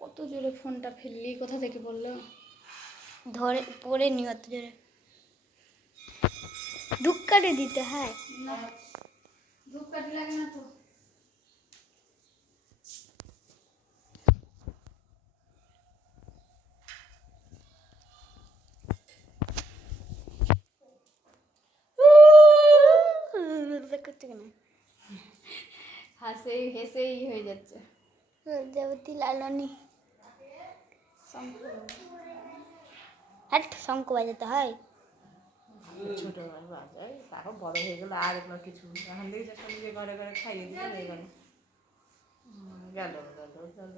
কত জোরে ফোনটা ফেললি, কোথা থেকে বললো? ধরে পড়ে নি অত জোরে, ধূপকাঠি দিতে হয় না, ধূপকাঠি লাগে না তো। করছে কেন? হেসেই হয়ে যাচ্ছে। লজ্জাবতী লালনী। শঙ্খ বাজাতে হয়। ছোট বাজায়, তারপর বড় হয়ে গেল আর এগুলো কিছু এখন দেখি একটা নিজে ঘরে ঘরে খাইয়ে দিতে হয়ে গেল। গেল গেল গেল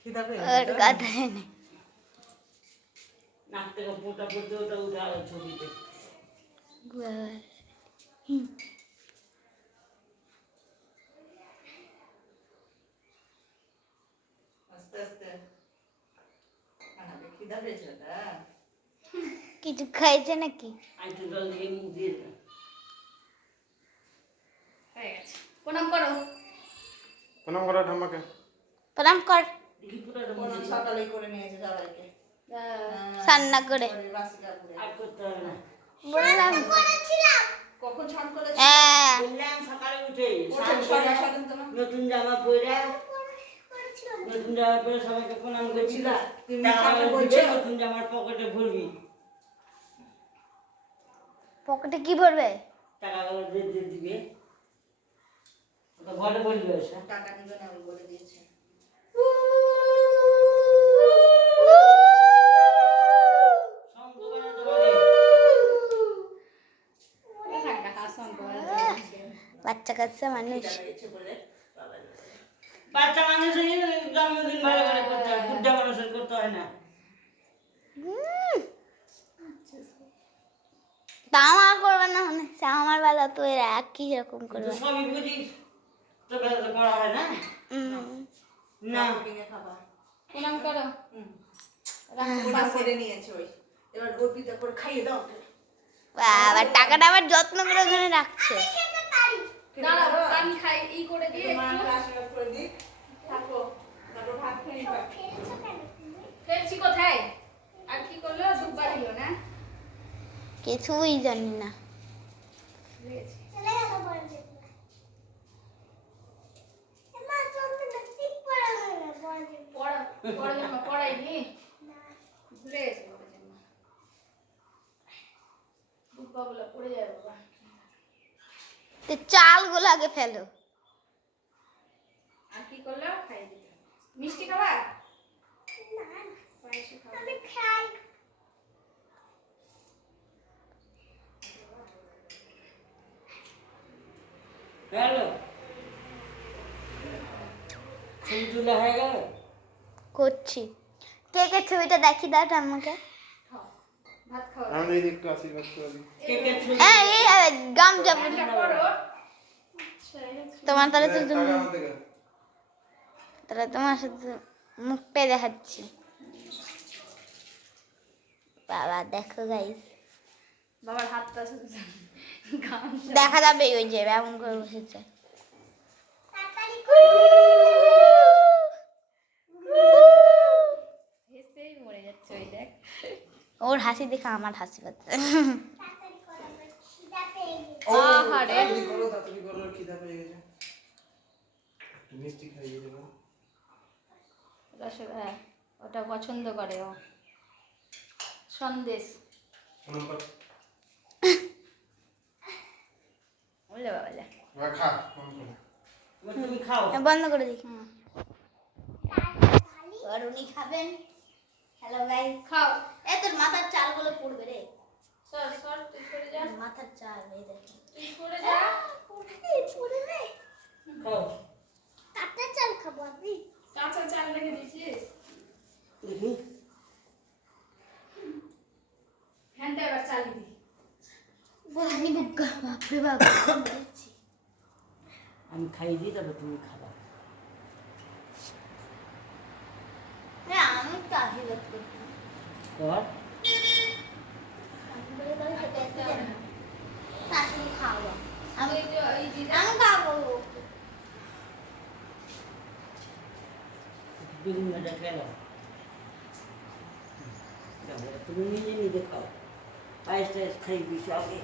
খিদা পেয়ে ওর কথা নেই। নাক থেকে পোটা পড়তে ওটা উঠে আর ছবিতে আস্তে আস্তে খিদা পেয়েছে না, কিছু খাইছে নাকি? আইটু জল দিয়ে মুখ দিয়ে দে। হয়ে গেছে। প্রণাম করো। প্রণাম করো ঠাম্মাকে। প্রণাম কর। দেখি পুরোটা কোন মুছে দিই। সকালেই করে নিয়েছে সবাইকে সান্না করে বাসি কাপড়ে। আর করতে হবে না। বললাম কখন স্নান করেছে? হ্যাঁ, বললাম সকালে উঠে ওঠেন, স্নান করে, সরেন তো না। নতুন জামা পরে, নতুন জামা পরে সবাইকে প্রণাম করছিল। তুমি টাকা মিথ্যাটা দিবে, বলছো? নতুন জামার পকেটে ভরবি, পকেটে কি ভরবে? টাকাগুলো দিয়ে দিবে। ওটা ঘরে বলবে এসে। টাকা নিবে না, আমি বলে দিয়েছি। শঙ্খ বাজাতে পারে। থাক না, হাত শঙ্খ বাজাতে। বাচ্চা কাচ্চা মানুষ। খিদা পেয়েছে বলে বাবা বাচ্চা মানুষের জন্মদিন ভালো করে করতে হয়, বুদ্ধা মানুষের করতে হয় না। তা আমার করবে না মনে হচ্ছে, আমার বেলা তো এরা একই রকম তুই করবে। তো সবই বুঝিস, তো বেলা তো করা হয় না। না কিনে খাবা। প্রণাম করো। ওটা করে নিয়েছে ওই, এবার অর্পিতা করে খাইয়ে দাও ওকে। বাবা টাকাটা আবার যত্ন করে ওখানে রাখছে। দাঁড়াও, আমি খাই করে দিয়ে মা একটু। আশীর্বাদ করে দিই, থাকো, তারপর ভাত খেয়ে নিবা। ফেলছি কোথায়? আর কি করলো? ধূপ বাড়িল না? কিছুই জানি না। লেগেছে। পড়ার জন্য পড়াইনি? ভুলে গেছে পড়ার জন্য। ধূপগুলো পড়ে যাবে বাবা। তো চালগুলো আগে ফেলো। আর কি করলো? খাইয়ে দিতে হবে। মিষ্টি খাবা? পায়েসে খাবো। গেল ছবি তোলা হয়ে গেল। করছি। কেকের ছবিটা দেখি দাও আমাকে। খাও। ভাত খাও। আমি এই একটু আশীর্বাদ করে দিই। কেকের ছবি এই গামছা এটা করো। আচ্ছা, তোমার তাহলে তো টাকা আমার থেকে। তাহলে তোমার সাথে মুখটাই দেখাচ্ছি। বাবা দেখো গাইস, বাবার হাতটা গামছা। দেখা যাবে ওই যে এমন করে বসেছে। হেসেই মরে যাচ্ছে ওই দেখ। ওর হাসি দেখে আমার হাসি পাচ্ছে। আহারে। তাড়াতাড়ি করো, খিদা পেয়ে গেছে। একটু মিষ্টি খাইয়ে দেবো। রসগোল্লা ওটা পছন্দ করে ও। সন্দেশ। প্রণাম কর। বলে বাবা যা। এবার খা, প্রণাম কর। এবার তুমি খাও। বন্ধ করে দিই। আর উনি খাবেন। হ্যালো গাইস, খাও। এই তোর মাথার চালগুলো পড়বে রে। সর সর, তুই সরে যা। মাথার চাল এই দেখো। তুই সরে যা। পড়বে। খাও কাঁচা চাল খাবো আমি। কাঁচা চাল রেখে দিয়েছিস? দেখি ফ্যানটা এবার চালিয়ে দি। বলনি বুগ্গা, বাপরে বাপ। আমি খাইয়ে দিই, তারপর তুমি খাবা। আমি তো আশীর্বাদ করছি। কর আমি খাওয়া। আমি এই যে আমি খাওয়া বেগুন ভাজা খেলাম তুমি নিজে নিজে খাও পায়েস টায়েস খাইবি সবে